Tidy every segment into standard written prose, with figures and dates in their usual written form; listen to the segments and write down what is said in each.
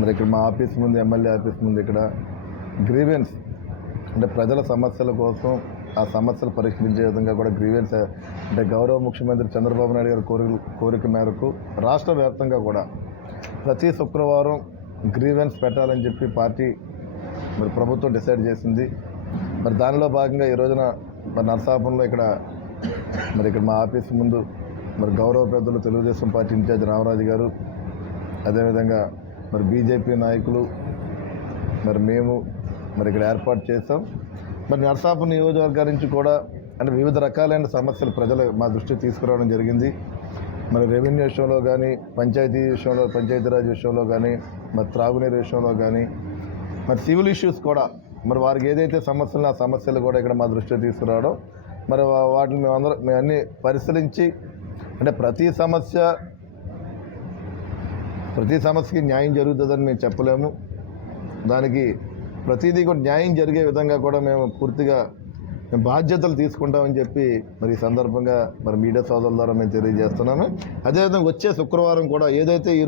మరి ఇక్కడ మా ఆఫీస్ ముందు, ఎమ్మెల్యే ఆఫీస్ ముందు ఇక్కడ గ్రీవెన్స్ అంటే ప్రజల సమస్యల కోసం ఆ సమస్యలు పరిష్కరించే విధంగా కూడా గ్రీవెన్స్ అంటే గౌరవ ముఖ్యమంత్రి చంద్రబాబు నాయుడు గారి కోరిక మేరకు రాష్ట్ర వ్యాప్తంగా కూడా ప్రతి శుక్రవారం గ్రీవెన్స్ పెట్టాలని చెప్పి పార్టీ మరి ప్రభుత్వం డిసైడ్ చేసింది. మరి దానిలో భాగంగా ఈ రోజున మరి నరసాపురంలో ఇక్కడ మా ఆఫీస్ ముందు మరి గౌరవ పెద్దలు తెలుగుదేశం పార్టీ ఇన్ఛార్జ్ రామరాజు గారు, అదేవిధంగా మరి బీజేపీ నాయకులు మరి మేము మరి ఇక్కడ ఏర్పాటు చేస్తాం. మరి నరసాపురం నియోజకవర్గం నుంచి కూడా అంటే వివిధ రకాలైన సమస్యలు ప్రజలు మా దృష్టికి తీసుకురావడం జరిగింది. మరి రెవెన్యూ విషయంలో కానీ, పంచాయతీరాజ్ విషయంలో కానీ, మరి త్రాగునీరు విషయంలో కానీ, మరి సివిల్ ఇష్యూస్ కూడా మరి వారికి ఏదైతే సమస్యలు ఆ సమస్యలు కూడా ఇక్కడ మా దృష్టికి తీసుకురావడం, మరి వాటిని మేము అన్నీ పరిశీలించి అంటే ప్రతి సమస్యకి న్యాయం జరుగుతుందని మేము చెప్పలేము. దానికి ప్రతిదీ కూడా న్యాయం జరిగే విధంగా కూడా మేము పూర్తిగా బాధ్యతలు తీసుకుంటామని చెప్పి మరి ఈ సందర్భంగా మరి మీడియా సోదరుల ద్వారా మేము తెలియజేస్తున్నాము. అదేవిధంగా వచ్చే శుక్రవారం కూడా ఏదైతే ఈ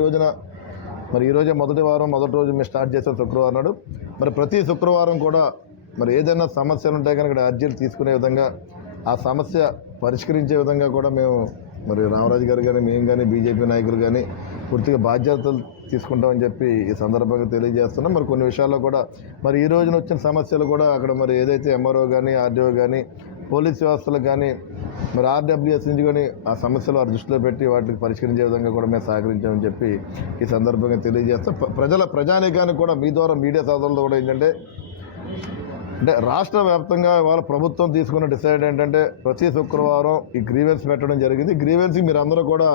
రోజే మొదటి రోజు మేము స్టార్ట్ చేసాం శుక్రవారం నాడు. మరి ప్రతి శుక్రవారం కూడా మరి ఏదైనా సమస్యలు ఉంటే కనుక అర్జీలు తీసుకునే విధంగా ఆ సమస్య పరిష్కరించే విధంగా కూడా మేము మరి రామరాజు గారు కానీ, మేము కానీ, బీజేపీ నాయకులు కానీ పూర్తిగా బాధ్యతలు తీసుకుంటామని చెప్పి ఈ సందర్భంగా తెలియజేస్తున్నాం. మరి కొన్ని విషయాల్లో కూడా మరి ఈ రోజున వచ్చిన సమస్యలు కూడా అక్కడ మరి ఏదైతే ఎంఆర్ఓ కానీ, ఆర్డీఓ కానీ, పోలీస్ వ్యవస్థలకు కానీ, మరి ఆర్డబ్ల్యూఎస్ నుంచి కానీ ఆ సమస్యలు వారి దృష్టిలో పెట్టి వాటికి పరిష్కరించే విధంగా కూడా మేము సహకరించామని చెప్పి ఈ సందర్భంగా తెలియజేస్తాం. ప్రజానీకానికి కూడా మీ ద్వారా మీడియా సోదరులతో కూడా ఏంటంటే రాష్ట్ర వ్యాప్తంగా వాళ్ళ ప్రభుత్వం తీసుకున్న డిసైడ్ ఏంటంటే ప్రతి శుక్రవారం ఈ గ్రీవెన్స్ పెట్టడం జరిగింది. గ్రీవెన్స్కి మీరు అందరూ కూడా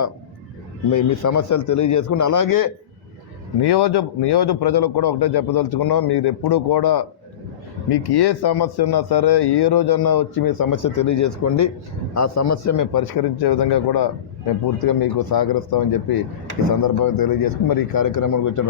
మీ సమస్యలు తెలియజేసుకుని అలాగే నియోజక ప్రజలకు కూడా ఒకటే చెప్పదలుచుకున్నాం, మీరు ఎప్పుడు కూడా మీకు ఏ సమస్య ఉన్నా సరే ఏ రోజన్నా వచ్చి మీ సమస్య తెలియజేసుకోండి. ఆ సమస్య మేము పరిష్కరించే విధంగా కూడా మేము పూర్తిగా మీకు సహకరిస్తామని చెప్పి ఈ సందర్భంగా తెలియజేసుకుని మరి ఈ కార్యక్రమానికి వచ్చిన